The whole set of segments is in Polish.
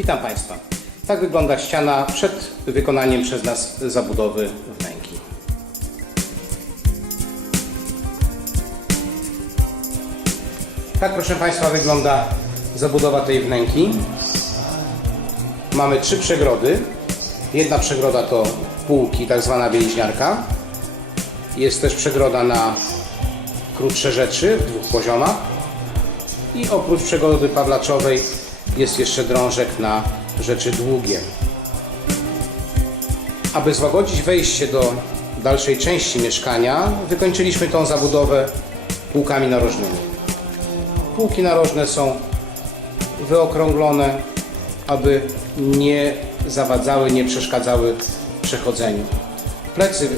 Witam Państwa. Tak wygląda ściana przed wykonaniem przez nas zabudowy wnęki. Tak proszę Państwa wygląda zabudowa tej wnęki. Mamy trzy przegrody. Jedna przegroda to półki, tak zwana bieliźniarka. Jest też przegroda na krótsze rzeczy w dwóch poziomach. I oprócz przegody pawlaczowej jest jeszcze drążek na rzeczy długie. Aby złagodzić wejście do dalszej części mieszkania, wykończyliśmy tą zabudowę półkami narożnymi. Półki narożne są wyokrąglone, aby nie zawadzały, nie przeszkadzały przechodzeniu. Plecy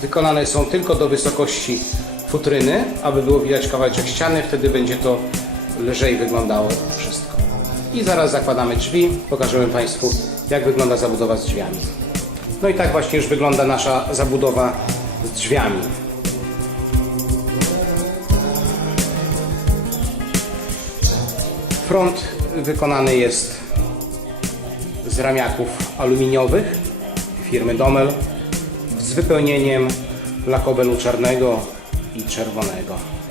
wykonane są tylko do wysokości futryny, aby było widać kawałeczek ściany, wtedy będzie to lżej wyglądało wszystko. I zaraz zakładamy drzwi, pokażemy Państwu jak wygląda zabudowa z drzwiami. No i tak właśnie już wygląda nasza zabudowa z drzwiami. Front wykonany jest z ramiaków aluminiowych firmy Domel z wypełnieniem lakobelu czarnego i czerwonego.